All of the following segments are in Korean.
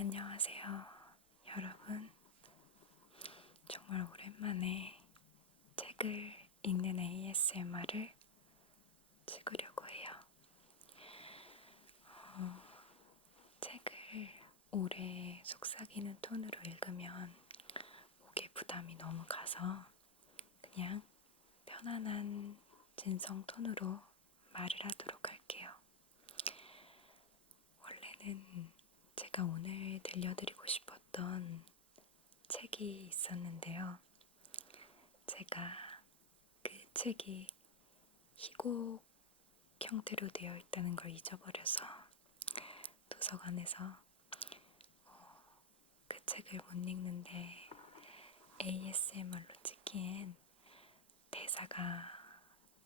안녕하세요, 여러분. 정말 오랜만에 책을 읽는 ASMR을 찍으려고 해요. 책을 오래 속삭이는 톤으로 읽으면 목에 부담이 너무 가서 그냥 편안한 진성 톤으로 말을 하도록 할게요. 원래는 제가 오늘 들려드리고 싶었던 책이 있었는데요. 제가 그 책이 희곡 형태로 되어 있다는 걸 잊어버려서 도서관에서 그 책을 못 읽는데 ASMR로 찍기엔 대사가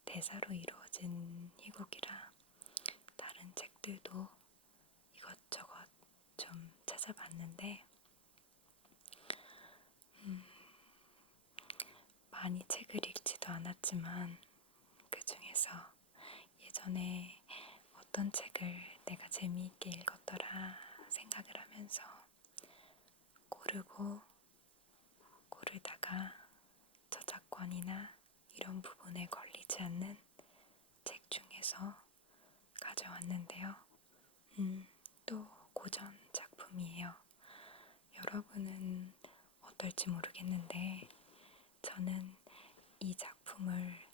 대사로 이루어진 희곡이라 다른 책들도 이것저것 좀 찾아봤는데 많이 책을 읽지도 않았지만 그 중에서 예전에 어떤 책을 내가 재미있게 읽었더라 생각을 하면서 고르다가 저작권이나 이런 부분에 걸리지 않는 책 중에서 가져왔는데요. 또 고전 작품이에요. 여러분은 어떨지 모르겠는데 저는 이 작품을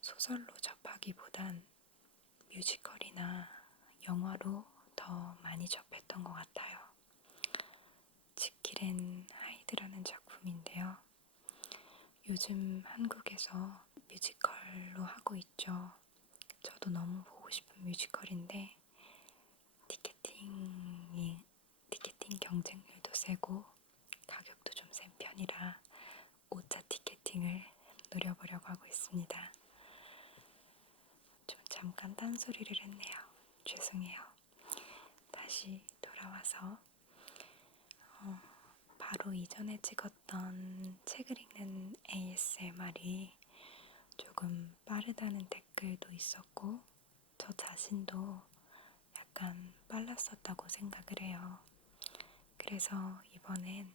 소설로 접하기보단 뮤지컬이나 영화로 더 많이 접했던 것 같아요. 지킬 앤 하이드라는 작품인데요. 요즘 한국에서 뮤지컬로 하고 있죠. 저도 너무 보고 싶은 뮤지컬인데 티켓팅 경쟁률도 세고 가격도 좀 센 편이라 5차 티켓팅을 노려보려고 하고 있습니다. 좀 잠깐 딴소리를 했네요. 죄송해요. 다시 돌아와서 바로 이전에 찍었던 책을 읽는 ASMR이 조금 빠르다는 댓글도 있었고 저 자신도 약간 빨랐었다고 생각을 해요. 그래서 이번엔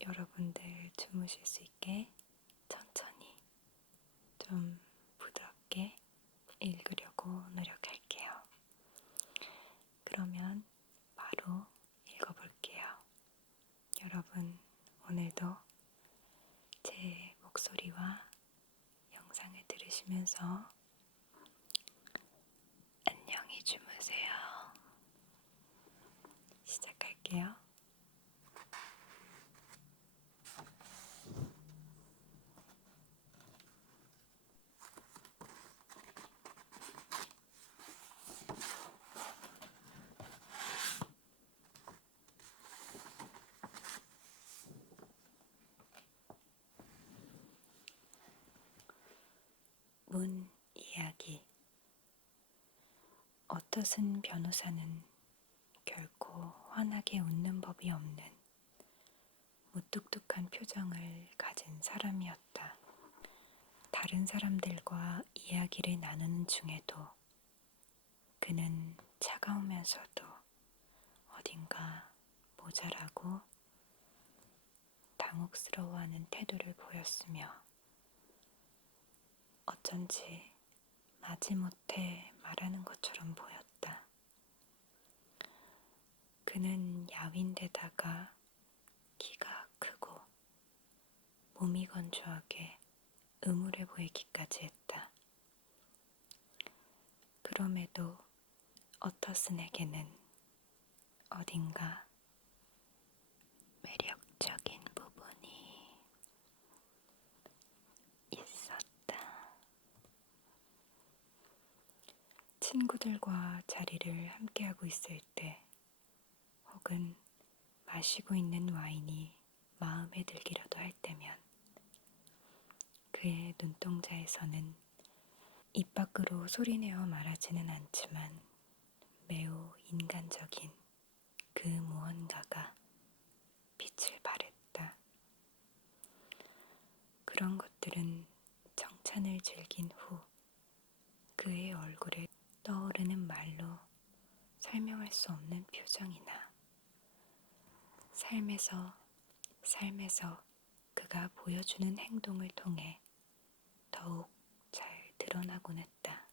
여러분들 주무실 수 있게 천천히 좀 부드럽게 읽으려고 노력할게요. 그러면 바로 읽어볼게요. 여러분, 오늘도 제 목소리와 영상을 들으시면서 안녕히 주무세요. 시작할게요. 문 이야기. 어떠슨 변호사는 결코 환하게 웃는 법이 없는 무뚝뚝한 표정을 가진 사람이었다. 다른 사람들과 이야기를 나누는 중에도 그는 차가우면서도 어딘가 모자라고 당혹스러워하는 태도를 보였으며 어쩐지 마지못해 말하는 것처럼 보였다. 그는 야윈데다가 키가 크고 몸이 건조하게 음울해 보이기까지 했다. 그럼에도 어터슨에게는 어딘가 매력적인 부분이 있었다. 친구들과 자리를 함께하고 있을 때 혹은 마시고 있는 와인이 마음에 들기라도 할 때면 그의 눈동자에서는 입 밖으로 소리내어 말하지는 않지만 매우 인간적인 그 무언가가 빛을 발했다. 그런 것들은 정찬을 즐긴 후 그의 얼굴에 떠오르는 말로 설명할 수 없는 표정이나 삶에서 그가 보여주는 행동을 통해 더욱 잘 드러나곤 했다.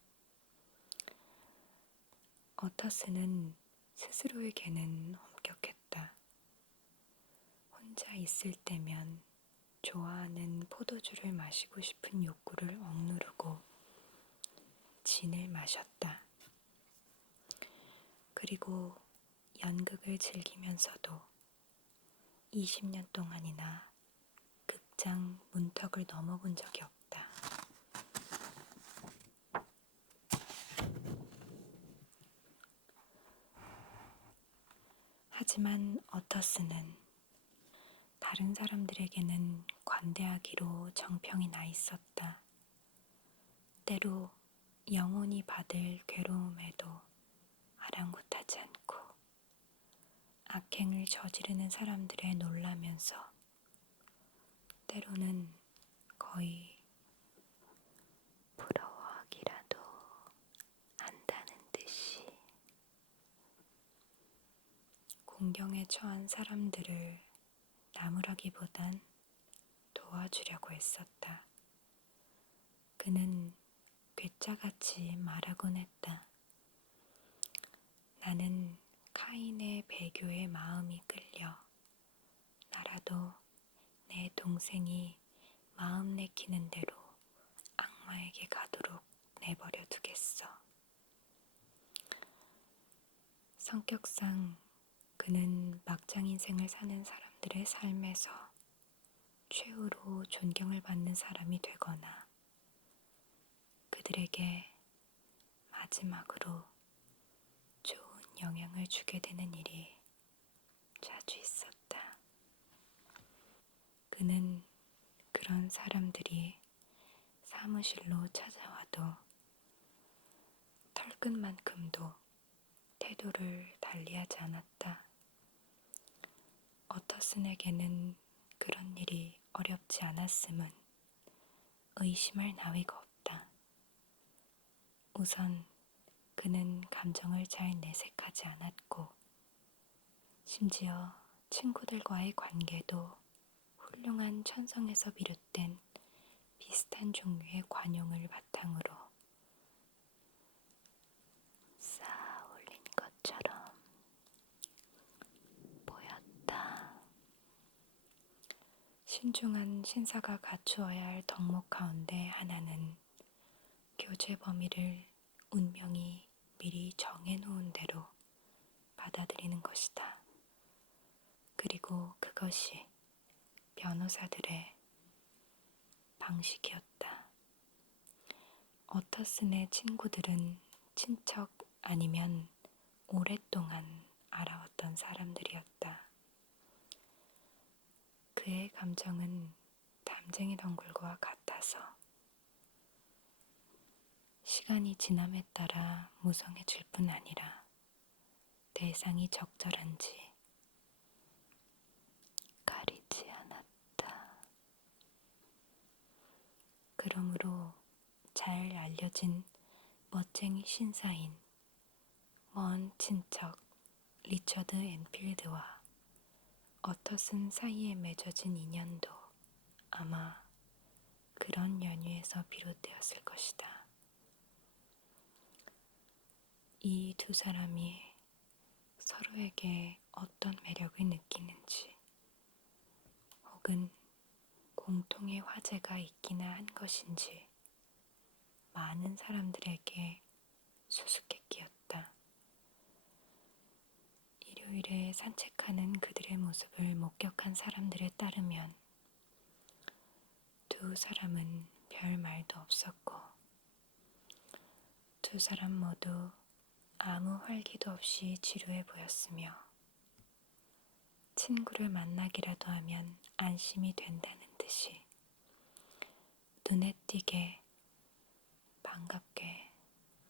어터스는 스스로에게는 엄격했다. 혼자 있을 때면 좋아하는 포도주를 마시고 싶은 욕구를 억누르고 진을 마셨다. 그리고 연극을 즐기면서도 20년 동안이나 극장 문턱을 넘어본 적이 없다. 하지만 어터스는 다른 사람들에게는 관대하기로 정평이 나 있었다. 때로 영혼이 받을 괴로움에도 아랑곳하지 않고 악행을 저지르는 사람들에 놀라면서 때로는 거의 부러워하기라도 한다는 듯이 공경에 처한 사람들을 나무라기보단 도와주려고 애썼다. 그는 괴짜같이 말하곤 했다. 나는 카인의 배교에 마음이 끌려 나라도 내 동생이 마음 내키는 대로 악마에게 가도록 내버려 두겠어. 성격상 그는 막장 인생을 사는 사람들의 삶에서 최후로 존경을 받는 사람이 되거나 그들에게 마지막으로 좋은 영향을 주게 되는 일이 자주 있었다. 그는 그런 사람들이 사무실로 찾아와도 털끝만큼도 태도를 달리하지 않았다. 어터슨에게는 그런 일이 어렵지 않았음은 의심할 나위가 없다. 우선 그는 감정을 잘 내색하지 않았고 심지어 친구들과의 관계도 훌륭한 천성에서 비롯된 비슷한 종류의 관용을 바탕으로 쌓아 올린 것처럼 보였다. 신중한 신사가 갖추어야 할 덕목 가운데 하나는 교제 범위를 운명이 미리 정해놓은 대로 받아들이는 것이다. 그리고 그것이 변호사들의 방식이었다. 어터슨의 친구들은 친척 아니면 오랫동안 알아왔던 사람들이었다. 그의 감정은 담쟁이 덩굴과 같아서 시간이 지남에 따라 무성해질 뿐 아니라 대상이 적절한지 가리지 않았다. 그러므로 잘 알려진 멋쟁이 신사인 먼 친척 리처드 앤필드와 어터슨 사이에 맺어진 인연도 아마 그런 연유에서 비롯되었을 것이다. 이 두 사람이 서로에게 어떤 매력을 느끼는지 혹은 공통의 화제가 있기나 한 것인지 많은 사람들에게 수수께끼였다. 일요일에 산책하는 그들의 모습을 목격한 사람들에 따르면 두 사람은 별 말도 없었고 두 사람 모두 아무 활기도 없이 지루해 보였으며 친구를 만나기라도 하면 안심이 된다는 듯이 눈에 띄게 반갑게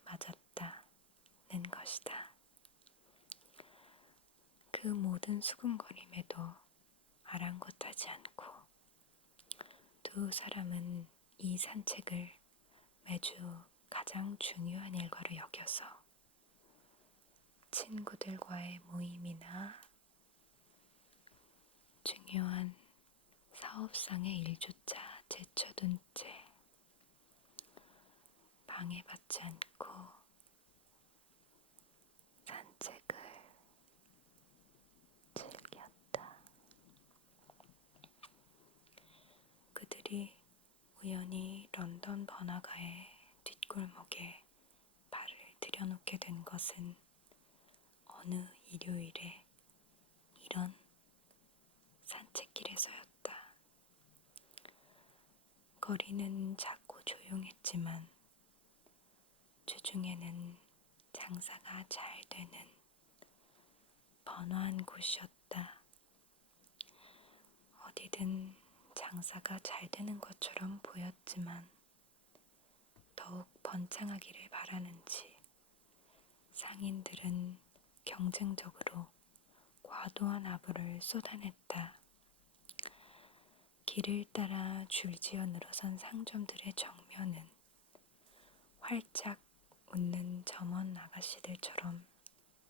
맞았다는 것이다. 그 모든 수군거림에도 아랑곳하지 않고 두 사람은 이 산책을 매주 가장 중요한 일과로 여겨서 친구들과의 모임이나 중요한 사업상의 일조차 제쳐둔 채 방해받지 않고 산책을 즐겼다. 그들이 우연히 런던 번화가의 뒷골목에 발을 들여놓게 된 것은 어느 일요일에 이런 산책길에서였다. 거리는 작고 조용했지만 주중에는 장사가 잘 되는 번화한 곳이었다. 어디든 장사가 잘 되는 것처럼 보였지만 더욱 번창하기를 바라는지 상인들은 경쟁적으로 과도한 아부를 쏟아냈다. 길을 따라 줄지어 늘어선 상점들의 정면은 활짝 웃는 점원 아가씨들처럼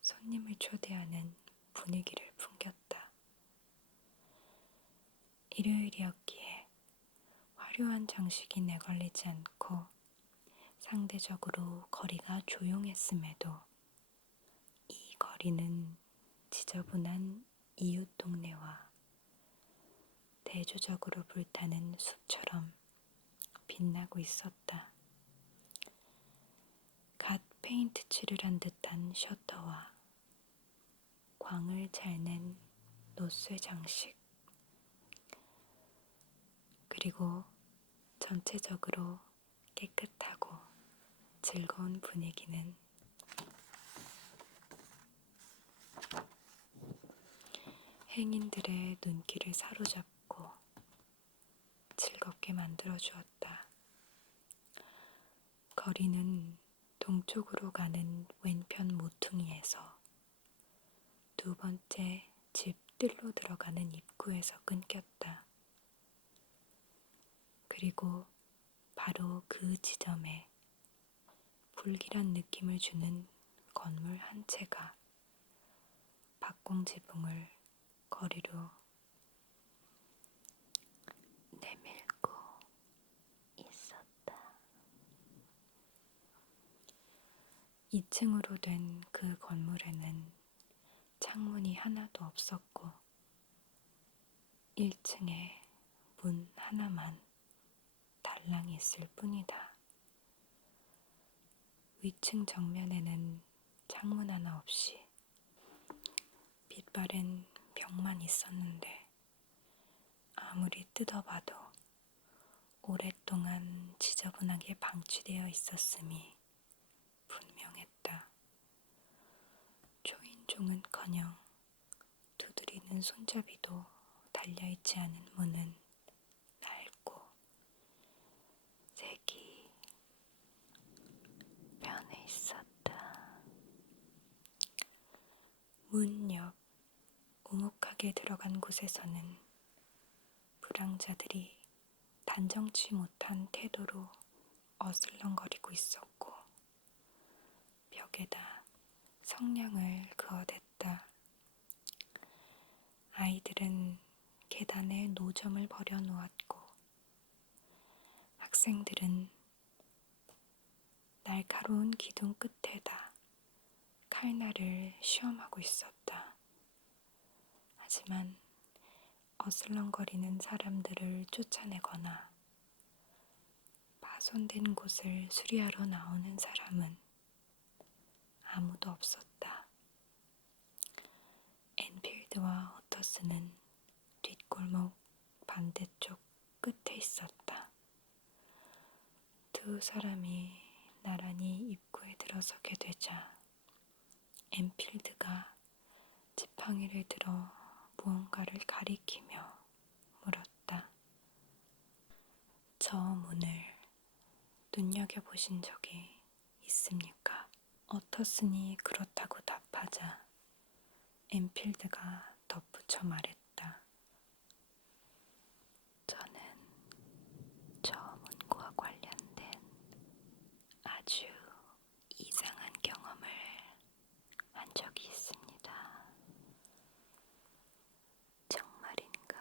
손님을 초대하는 분위기를 풍겼다. 일요일이었기에 화려한 장식이 내걸리지 않고 상대적으로 거리가 조용했음에도 이 거리는 지저분한 이웃 동네와 대조적으로 불타는 숲처럼 빛나고 있었다. 갓 페인트 칠을 한 듯한 셔터와 광을 잘 낸 노쇠 장식, 그리고 전체적으로 깨끗하고 즐거운 분위기는 행인들의 눈길을 사로잡고 즐겁게 만들어 주었다. 거리는 동쪽으로 가는 왼편 모퉁이에서 두 번째 집 뜰로 들어가는 입구에서 끊겼다. 그리고 바로 그 지점에 불길한 느낌을 주는 건물 한 채가 박공지붕을 거리로 내밀고 있었다. 2층으로 된 그 건물에는 창문이 하나도 없었고 1층에 문 하나만 달랑이 있을 뿐이다. 위층 정면에는 창문 하나 없이 빛바랜 벽만 있었는데 아무리 뜯어봐도 오랫동안 지저분하게 방치되어 있었음이 분명했다. 초인종은커녕 두드리는 손잡이도 달려있지 않은 문은 낡고 색이 변해 있었다. 문 옆 우묵하게 들어간 곳에서는 불황자들이 단정치 못한 태도로 어슬렁거리고 있었고 벽에다 성냥을 그어댔다. 아이들은 계단에 노점을 버려놓았고 학생들은 날카로운 기둥 끝에다 칼날을 시험하고 있었다. 하지만 어슬렁거리는 사람들을 쫓아내거나 파손된 곳을 수리하러 나오는 사람은 아무도 없었다. 앤필드와 오터스는 뒷골목 반대쪽 끝에 있었다. 두 사람이 나란히 입구에 들어서게 되자 앤필드가 지팡이를 들어 무언가를 가리키며 물었다. 저 문을 눈여겨보신 적이 있습니까? 오터슨이 그렇다고 답하자 앤필드가 덧붙여 말했다. 저는 저 문과 관련된 아주 이상한 경험을 한 적이 있습니다. 정말인가?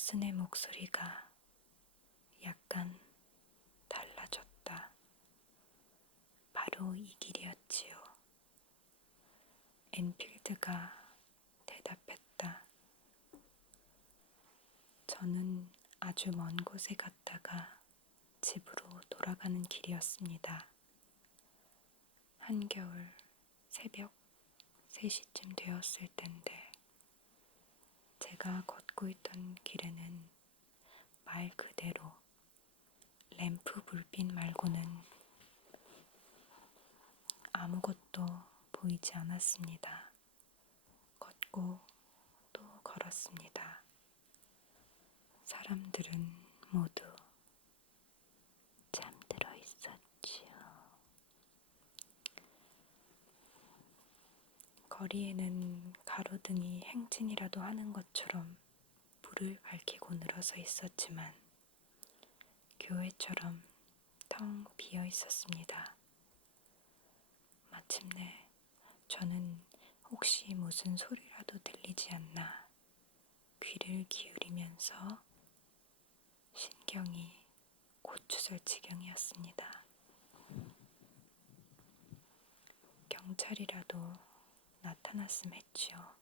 서슨의 목소리가 약간 달라졌다. 바로 이 길이었지요. 엔필드가 대답했다. 저는 아주 먼 곳에 갔다가 집으로 돌아가는 길이었습니다. 한겨울 새벽 3시쯤 되었을 텐데 제가 걷고 있던 길에는 말 그대로 램프 불빛 말고는 아무것도 보이지 않았습니다. 걷고 또 걸었습니다. 사람들은 모두 잠들어 있었지요. 거리에는 가로등이 행진이라도 하는 것처럼 불을 밝히고 늘어서 있었지만 교회처럼 텅 비어 있었습니다. 마침내 저는 혹시 무슨 소리라도 들리지 않나 귀를 기울이면서 신경이 고추설 지경이었습니다. 경찰이라도 나타났음 했지요.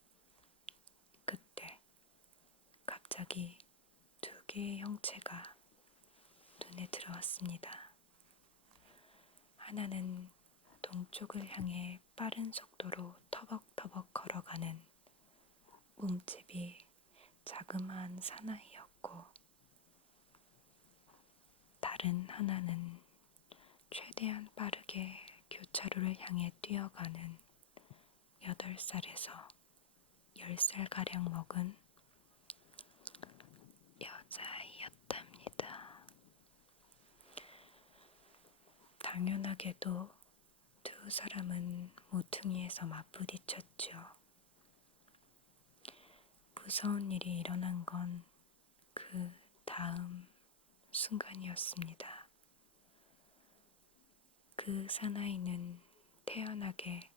그때 갑자기 2개의 형체가 눈에 들어왔습니다. 하나는 동쪽을 향해 빠른 속도로 터벅터벅 걸어가는 몸집이 자그마한 사나이였고 다른 하나는 최대한 빠르게 교차로를 향해 뛰어가는 8살에서 10살가량 먹은 여자아이였답니다. 당연하게도 2사람은 모퉁이에서 맞부딪혔죠. 무서운 일이 일어난 건 그 다음 순간이었습니다. 그 사나이는 태연하게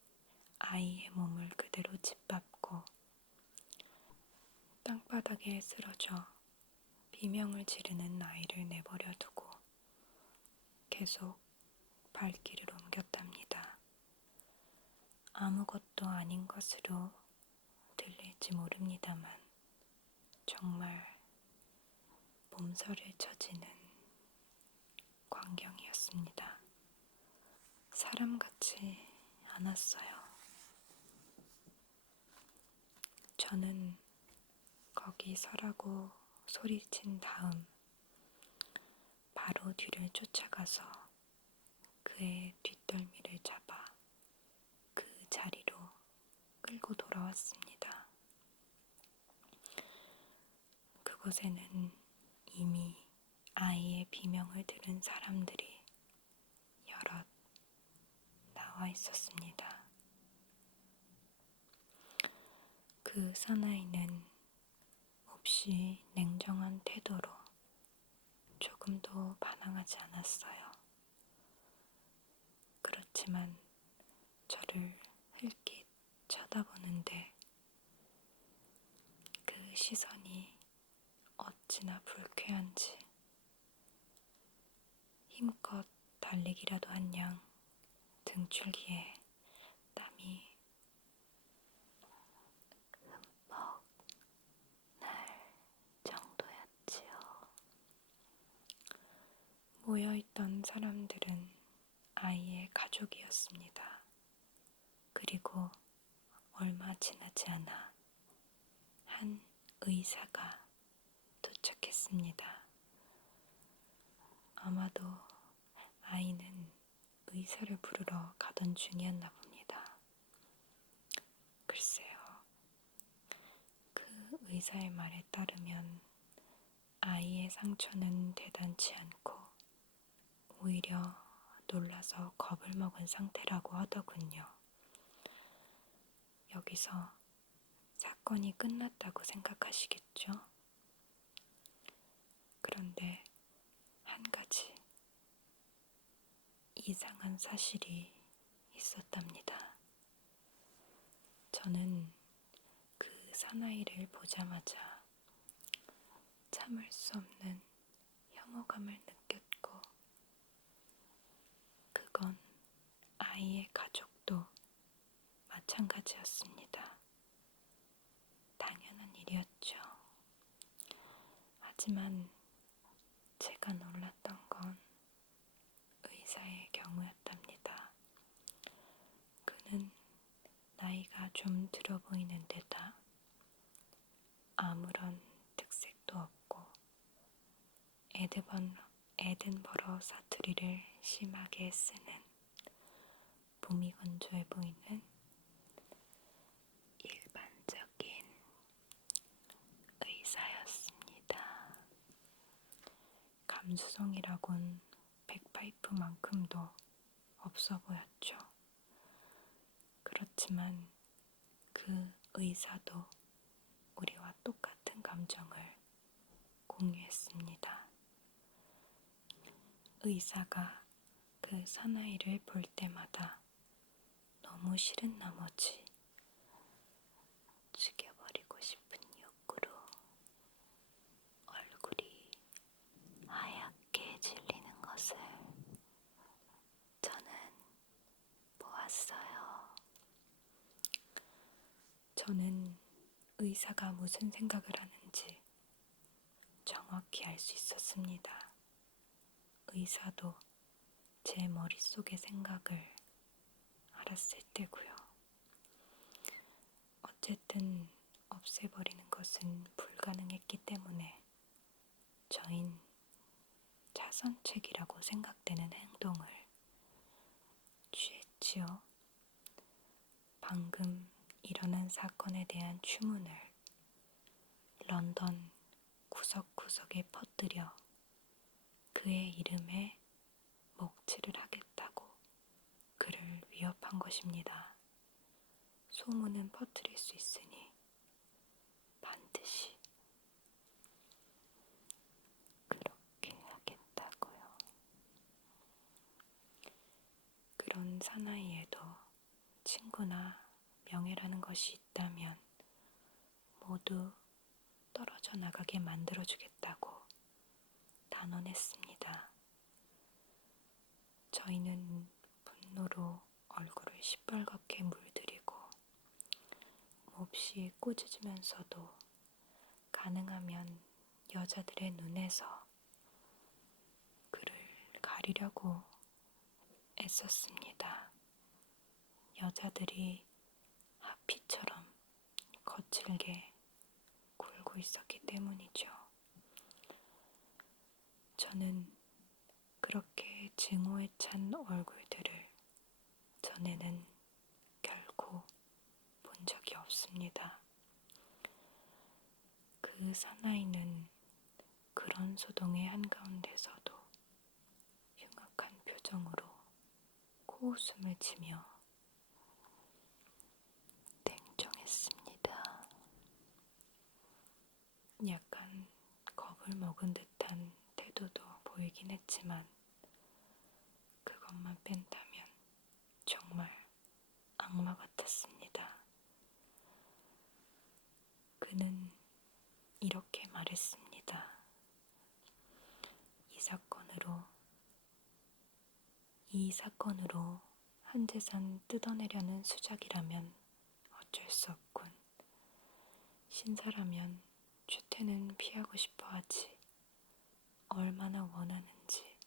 아이의 몸을 그대로 짓밟고 땅바닥에 쓰러져 비명을 지르는 아이를 내버려 두고 계속 발길을 옮겼답니다. 아무것도 아닌 것으로 들릴지 모릅니다만 정말 몸서리를 쳐지는 광경이었습니다. 사람 같지 않았어요. 저는 거기 서라고 소리친 다음 바로 뒤를 쫓아가서 그의 뒷덜미를 잡아 그 자리로 끌고 돌아왔습니다. 그곳에는 이미 아이의 비명을 들은 사람들이 여럿 나와 있었습니다. 그 사나이는 몹시 냉정한 태도로 조금도 반항하지 않았어요. 그렇지만 저를 흘낏 쳐다보는데 그 시선이 어찌나 불쾌한지 힘껏 달리기라도 한 양 등줄기에 땀이 흠뻑 날 정도였지요. 모여있던 사람들은 아이의 가족이었습니다. 그리고 얼마 지나지 않아 한 의사가 도착했습니다. 아마도 아이는 의사를 부르러 가던 중이었나 봅니다. 글쎄요. 그 의사의 말에 따르면 아이의 상처는 대단치 않고 오히려 놀라서 겁을 먹은 상태라고 하더군요. 여기서 사건이 끝났다고 생각하시겠죠? 그런데 한 가지 이상한 사실이 있었답니다. 저는 그 사나이를 보자마자 참을 수 없는 혐오감을 느꼈고, 그건 아이의 가족도 마찬가지였습니다. 당연한 일이었죠. 하지만 제가 놀랐던 건 의사의 경우였답니다. 그는 나이가 좀 들어 보이는 데다 아무런 특색도 없고 에든버러 사투리를 심하게 쓰는 몸이 건조해 보이는 일반적인 의사였습니다. 감수성이라곤 백파이프만큼도 없어 보였죠. 그렇지만 그 의사도 우리와 똑같은 감정을 공유했습니다. 의사가 그 사나이를 볼 때마다 너무 싫은 나머지 죽여버리고 싶은 욕구로 얼굴이 하얗게 질리는 것을 저는 보았어요. 저는 의사가 무슨 생각을 하는지 정확히 알 수 있었습니다. 의사도 제 머릿속의 생각을 알았을 때고요. 어쨌든 없애버리는 것은 불가능했기 때문에 저흰 자선책이라고 생각되는 행동을 취했지요. 방금 일어난 사건에 대한 추문을 런던 구석구석에 퍼뜨려 그의 이름에 먹칠을 하겠다고 그를 위협한 것입니다. 소문은 퍼뜨릴 수 있으니 반드시 그렇게 하겠다고요. 그런 사나이에도 친구나 명예라는 것이 있다면 모두 떨어져 나가게 만들어주겠다고 단언했습니다. 저희는 분노로 얼굴을 시뻘겋게 물들이고 몹시 꾸짖으면서도 가능하면 여자들의 눈에서 그를 가리려고 애썼습니다. 여자들이 하피처럼 거칠게 굴고 있었기 때문이죠. 저는 그렇게 증오에 찬 얼굴들을 전에는 결코 본 적이 없습니다. 그 사나이는 그런 소동의 한가운데서도 흉악한 표정으로 코웃음을 치며 냉정했습니다. 약간 겁을 먹은 듯한 태도도 보이긴 했지만 그것만 뺀다면 정말 악마 같았습니다. 그는 이렇게 말했습니다. 이 사건으로 한 재산 뜯어내려는 수작이라면 어쩔 수 없군. 신사라면 추태는 피하고 싶어 하지. 얼마나 원하는지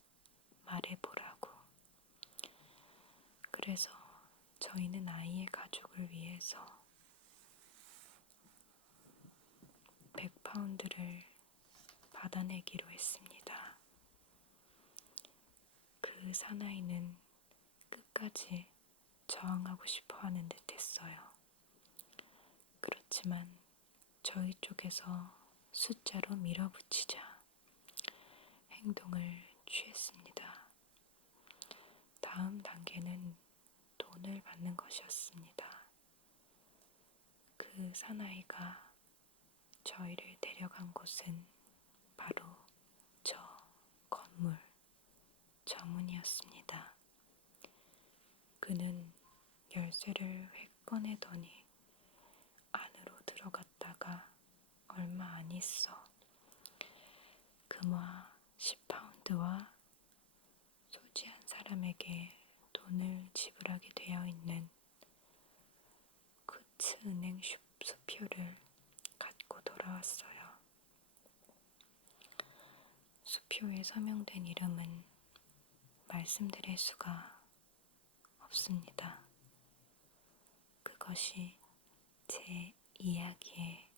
말해보라고. 그래서 저희는 아이의 가족을 위해서 100파운드를 받아내기로 했습니다. 그 사나이는 끝까지 저항하고 싶어 하는 듯 했어요. 그렇지만 저희 쪽에서 숫자로 밀어붙이자 행동을 취했습니다. 다음 단계는 돈을 받는 것이었습니다. 그 사나이가 저희를 데려간 곳은 바로 저 건물 정문이었습니다. 그는 열쇠를 획 꺼내더니 안으로 들어갔다가 얼마 안 있어 금화 10파운드와 소지한 사람에게 돈을 지불하게 되어 있는 쿠츠 은행 수표를 갖고 돌아왔어요. 수표에 서명된 이름은 말씀드릴 수가 없습니다. 그것이 제 이야기의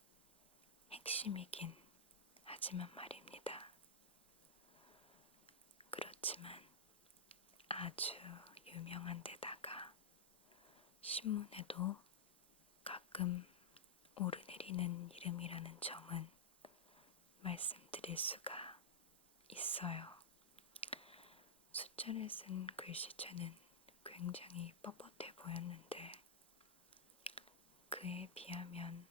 핵심이긴 하지만 말입니다. 그렇지만 아주 유명한 데다가 신문에도 가끔 오르내리는 이름이라는 점은 말씀드릴 수가 있어요. 숫자를 쓴 글씨체는 굉장히 뻣뻣해 보였는데 그에 비하면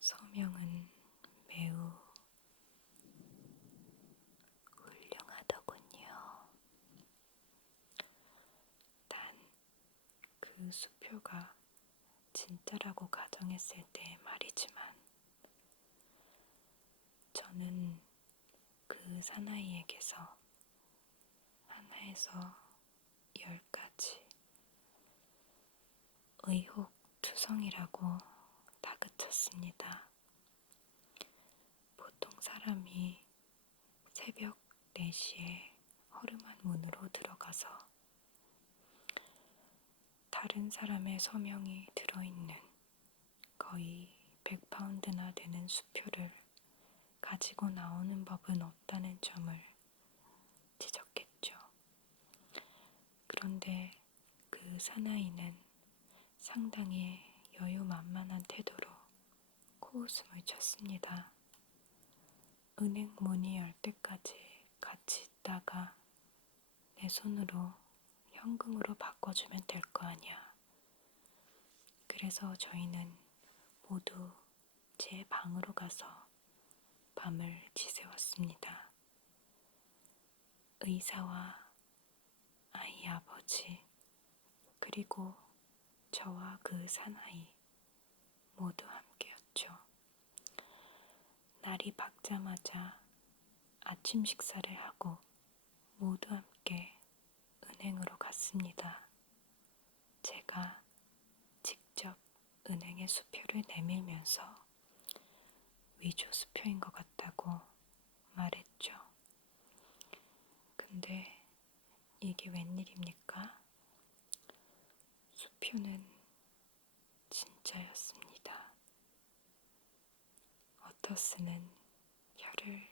서명은 매우 훌륭하더군요. 단 그 수표가 진짜라고 가정했을 때 말이지만 저는 그 사나이에게서 하나에서 10까지 의혹투성이라고 다그쳤습니다. 보통 사람이 새벽 4시에 허름한 문으로 들어가서 다른 사람의 서명이 들어있는 거의 100파운드나 되는 수표를 가지고 나오는 법은 없다는 점을 지적했죠. 그런데 그 사나이는 상당히 여유만만한 태도로 코웃음을 쳤습니다. 은행 문이 열 때까지 같이 있다가 내 손으로 현금으로 바꿔주면 될 거 아니야. 그래서 저희는 모두 제 방으로 가서 밤을 지새웠습니다. 의사와 아이 아버지 그리고 저와 그 사나이 모두 함께였죠. 날이 밝자마자 아침 식사를 하고 모두 함께 은행으로 갔습니다. 제가 직접 은행에 수표를 내밀면서 위조 수표인 것 같다고 말했죠. 근데 이게 웬일입니까? 수표는 진짜였습니다. 어터스는 혀를